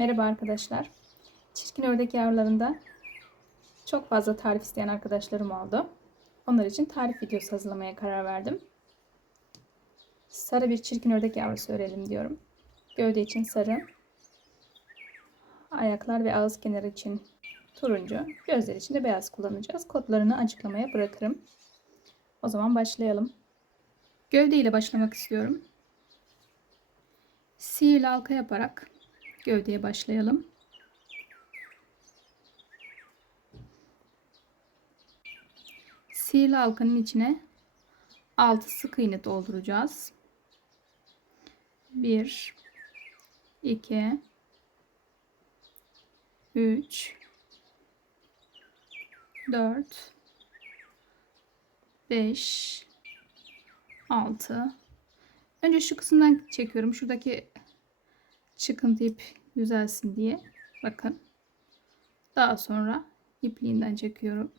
Merhaba arkadaşlar. Çirkin ördek yavrularında çok fazla tarif isteyen arkadaşlarım oldu. Onlar için tarif videosu hazırlamaya karar verdim. Sarı bir çirkin ördek yavrusu örelim diyorum. Gövde için sarı. Ayaklar ve ağız kenarı için turuncu. Gözler için de beyaz kullanacağız. Kodlarını açıklamaya bırakırım. O zaman başlayalım. Gövde ile başlamak istiyorum. Sihirli halka yaparak gövdeye başlayalım. Sihirli halkanın içine 6 sık iğne dolduracağız. 1 2 3 4 5 6 Önce şu kısımdan çekiyorum. Şuradaki çıkıntı ip düzelsin diye. Bakın. Daha sonra ipliğinden çekiyorum.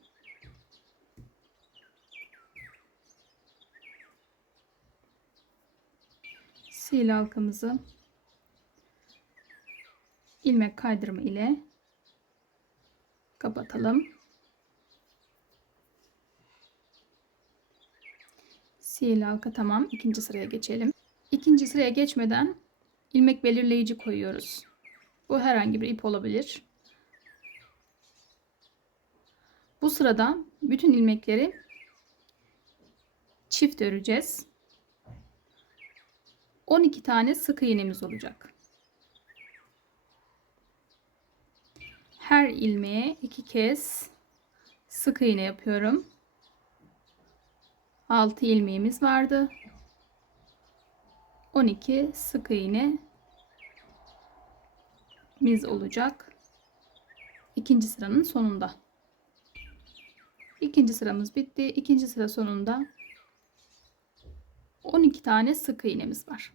Sil halkamızı ilmek kaydırma ile kapatalım. Sihirli halka tamam. İkinci sıraya geçelim. İkinci sıraya geçmeden ilmek belirleyici koyuyoruz. Bu herhangi bir ip olabilir. Bu sırada bütün ilmekleri çift öreceğiz. 12 tane sık iğnemiz olacak. Her ilmeğe iki kez sık iğne yapıyorum. 6 ilmeğimiz vardı. 12 sık iğne miz olacak. İkinci sıranın sonunda. İkinci sıramız bitti. İkinci sıra sonunda 12 tane sık iğnemiz var.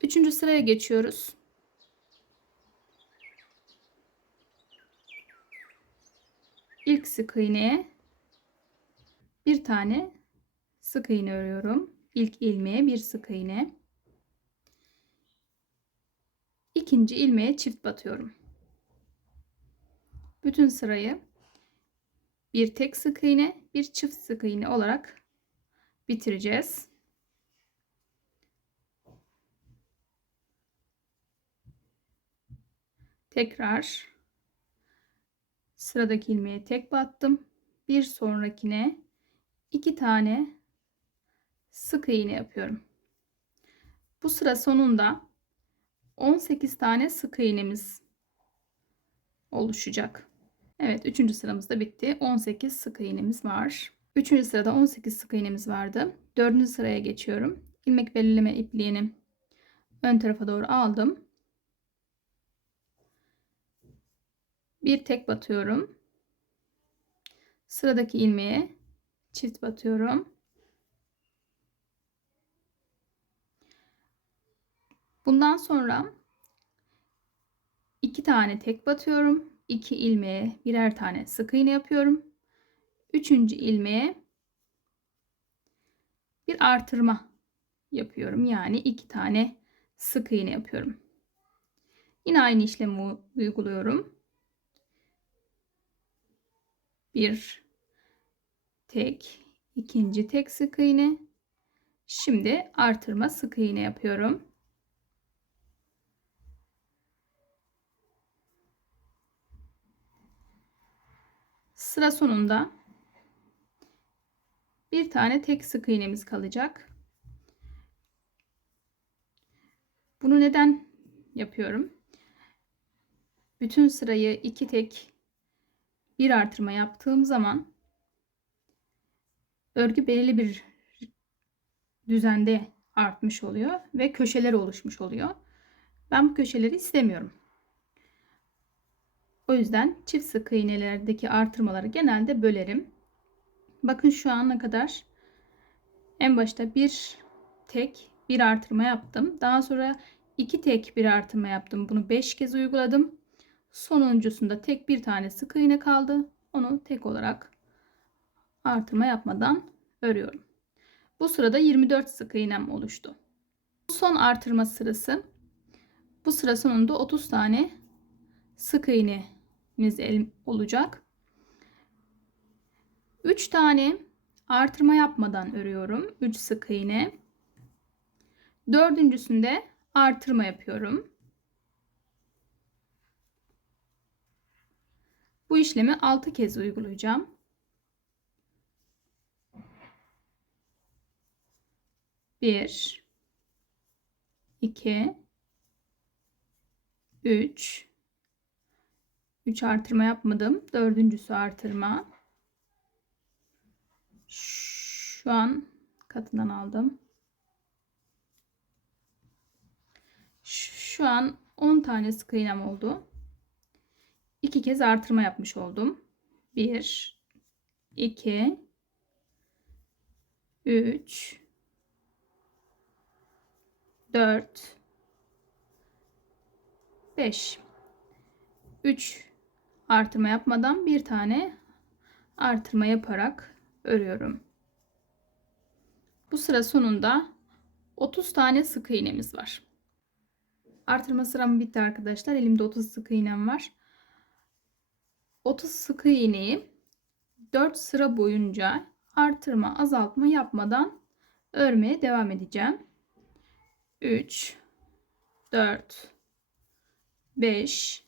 Üçüncü sıraya geçiyoruz. İlk sık iğneye bir tane sık iğne örüyorum. İlk ilmeğe bir sık iğne. İkinci ilmeğe çift batıyorum. Bütün sırayı bir tek sık iğne, bir çift sık iğne olarak bitireceğiz. Tekrar sıradaki ilmeğe tek battım. Bir sonrakine iki tane sık iğne yapıyorum. Bu sıra sonunda 18 tane sık iğnemiz oluşacak. Evet 3. sıramız da bitti. 18 sık iğnemiz var. 3. sırada 18 sık iğnemiz vardı. 4. sıraya geçiyorum. İlmek belirleme ipliğini ön tarafa doğru aldım. Bir tek batıyorum. Sıradaki ilmeğe çift batıyorum. Bundan sonra iki tane tek batıyorum. 2 ilmeğe birer tane sık iğne yapıyorum. Üçüncü ilmeğe bir artırma yapıyorum. Yani iki tane sık iğne yapıyorum. Yine aynı işlemi uyguluyorum. Bir tek, ikinci tek sık iğne. Şimdi artırma sık iğne yapıyorum. Sıra sonunda bir tane tek sık iğnemiz kalacak. Bunu neden yapıyorum? Bütün sırayı iki tek bir artırma yaptığım zaman örgü belirli bir düzende artmış oluyor ve köşeler oluşmuş oluyor. Ben bu köşeleri istemiyorum. O yüzden çift sık iğnelerdeki artırmaları genelde bölerim. Bakın şu ana kadar en başta bir tek bir artırma yaptım. Daha sonra iki tek bir artırma yaptım. Bunu 5 kez uyguladım. Sonuncusunda tek bir tane sık iğne kaldı. Onu tek olarak artırma yapmadan örüyorum. Bu sırada 24 sık iğnem oluştu. Son artırma sırası. Bu sıra sonunda 30 tane sık iğnemiz el- olacak. 3 tane artırma yapmadan örüyorum. 3 sık iğne. Dördüncüsünde artırma yapıyorum. Bu işlemi 6 kez uygulayacağım. Bir, iki, üç, üç artırma yapmadım. Dördüncüsü artırma. Şu an katından aldım. Şu an 10 tane sık iğnem oldu. İki kez artırma yapmış oldum. 1 2 3 4 5 3 artırma yapmadan bir tane artırma yaparak örüyorum. Bu sıra sonunda 30 tane sık iğnemiz var. Artırma sıram bitti arkadaşlar. Elimde 30 sık iğnem var. 30 sık iğneyi 4 sıra boyunca artırma azaltma yapmadan örmeye devam edeceğim. 3 4 5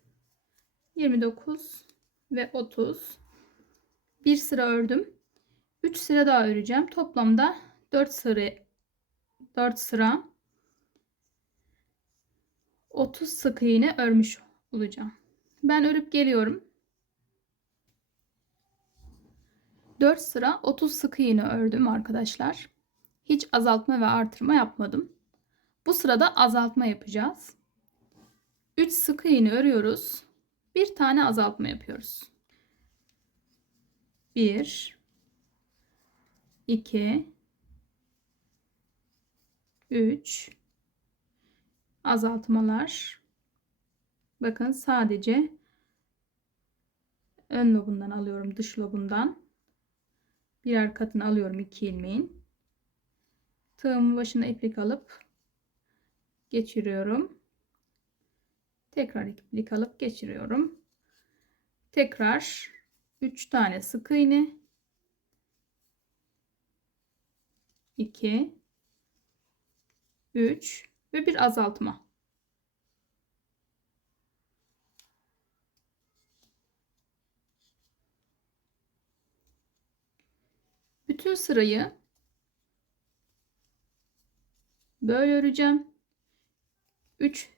29 ve 30 bir sıra ördüm 3 sıra daha öreceğim toplamda 4 sıra 4 sıra 30 sık iğne örmüş olacağım ben örüp geliyorum 4 sıra 30 sık iğne ördüm arkadaşlar. Hiç azaltma ve artırma yapmadım. Bu sırada azaltma yapacağız. 3 sık iğne örüyoruz. Bir tane azaltma yapıyoruz. 1 2 3 azaltmalar. Bakın sadece ön lobundan alıyorum, dış lobundan birer katını alıyorum iki ilmeğin. Tığımın başına iplik alıp geçiriyorum. Tekrar iplik alıp geçiriyorum. Tekrar 3 tane sık iğne 2 3 ve bir azaltma. Bütün sırayı böyle öreceğim. 3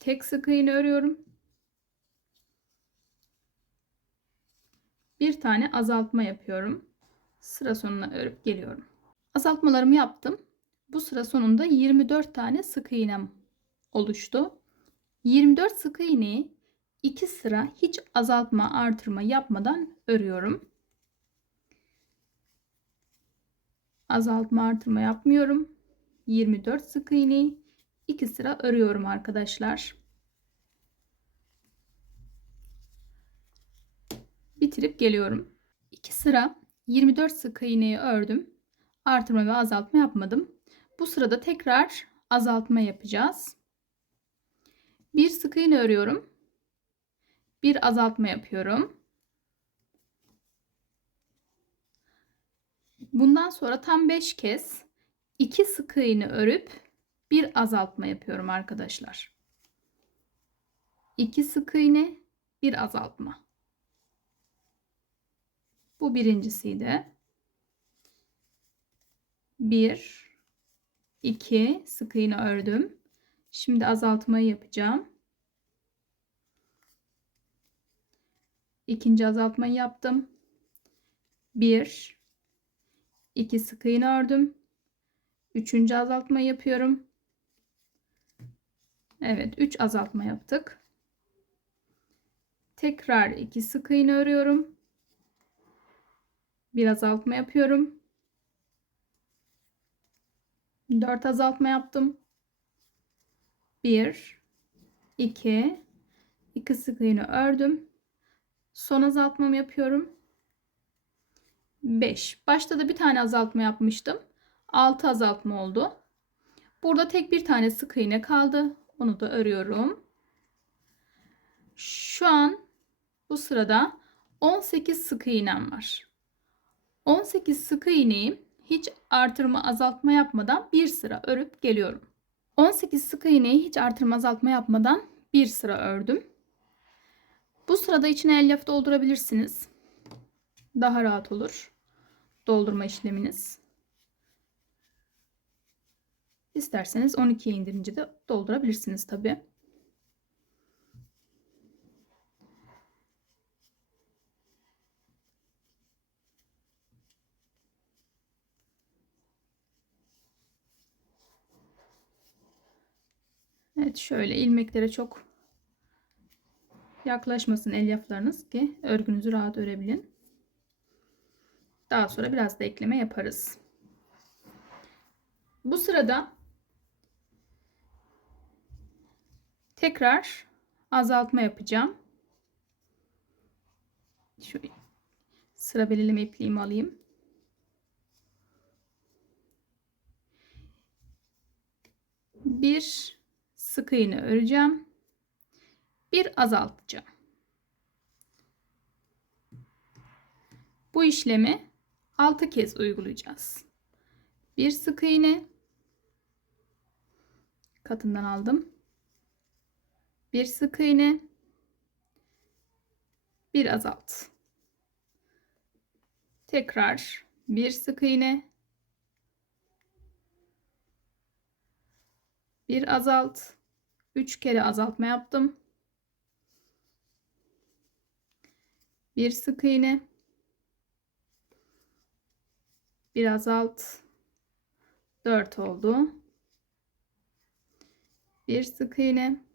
tek sık iğne örüyorum. Bir tane azaltma yapıyorum. Sıra sonuna örüp geliyorum. Azaltmalarımı yaptım. Bu sıra sonunda 24 tane sık iğnem oluştu. 24 sık iğneyi 2 sıra hiç azaltma artırma yapmadan örüyorum. azaltma artırma yapmıyorum. 24 sık iğneyi 2 sıra örüyorum arkadaşlar. Bitirip geliyorum. 2 sıra 24 sık iğneyi ördüm. Artırma ve azaltma yapmadım. Bu sırada tekrar azaltma yapacağız. Bir sık iğne örüyorum. Bir azaltma yapıyorum. Bundan sonra tam 5 kez 2 sık iğne örüp bir azaltma yapıyorum arkadaşlar. 2 sık iğne, bir azaltma. Bu birincisiydi. 1 2 sık iğne ördüm. Şimdi azaltmayı yapacağım. İkinci azaltmayı yaptım. 1 2 sık iğne ördüm. Üçüncü azaltma yapıyorum. Evet 3 azaltma yaptık. Tekrar 2 sık iğne örüyorum. Bir azaltma yapıyorum. 4 azaltma yaptım. 1 2 2 sık iğne ördüm. Son azaltmamı yapıyorum. 5. Başta da bir tane azaltma yapmıştım. 6 azaltma oldu. Burada tek bir tane sık iğne kaldı. Onu da örüyorum. Şu an bu sırada 18 sık iğnem var. 18 sık iğneyi hiç artırma azaltma yapmadan bir sıra örüp geliyorum. 18 sık iğneyi hiç artırma azaltma yapmadan bir sıra ördüm. Bu sırada içine elyaf doldurabilirsiniz. Daha rahat olur doldurma işleminiz. İsterseniz 12'ye indirince de doldurabilirsiniz tabi. Evet şöyle ilmeklere çok yaklaşmasın elyaflarınız ki örgünüzü rahat örebilin. Daha sonra biraz da ekleme yaparız. Bu sırada tekrar azaltma yapacağım. Şu sıra belirleme ipliğimi alayım. Bir sık iğne öreceğim. Bir azaltacağım. Bu işlemi 6 kez uygulayacağız. Bir sık iğne katından aldım. Bir sık iğne bir azalt. Tekrar bir sık iğne bir azalt. 3 kere azaltma yaptım. Bir sık iğne biraz alt 4 oldu. Bir sık iğne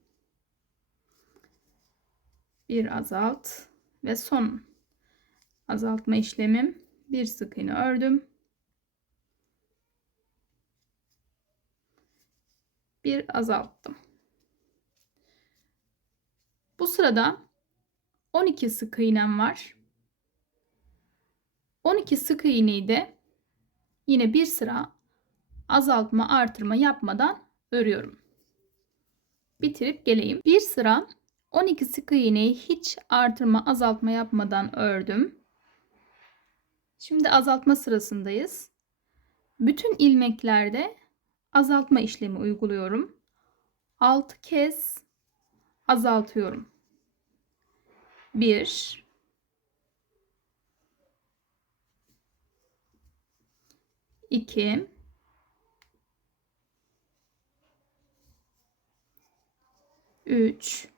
bir azalt ve son azaltma işlemim bir sık iğne ördüm. Bir azalttım. Bu sırada 12 sık iğnem var. 12 sık iğneyi de yine bir sıra azaltma artırma yapmadan örüyorum. Bitirip geleyim. Bir sıra 12 sık iğneyi hiç artırma azaltma yapmadan ördüm. Şimdi azaltma sırasındayız. Bütün ilmeklerde azaltma işlemi uyguluyorum. 6 kez azaltıyorum. 1 2 3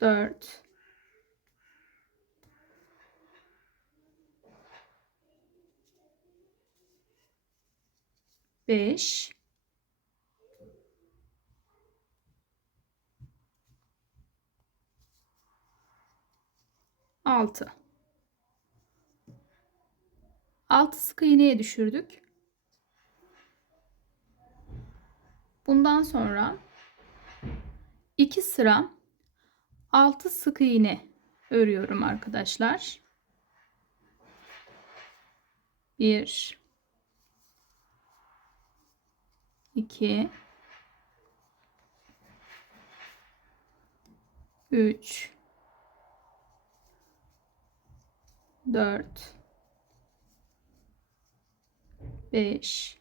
4 5 6 6 sık iğneye düşürdük. Bundan sonra 2 sıra 6 sık iğne örüyorum arkadaşlar. 1 2 3 4 5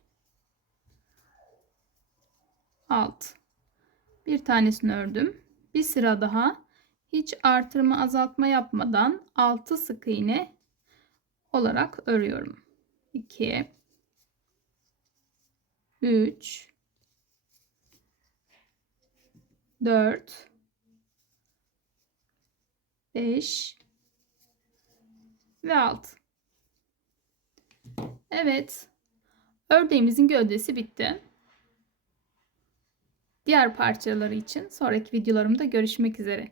alt. Bir tanesini ördüm. Bir sıra daha hiç artırma azaltma yapmadan 6 sık iğne olarak örüyorum. 2 3 4 5 ve 6 Evet ördeğimizin gövdesi bitti. Diğer parçaları için sonraki videolarımda görüşmek üzere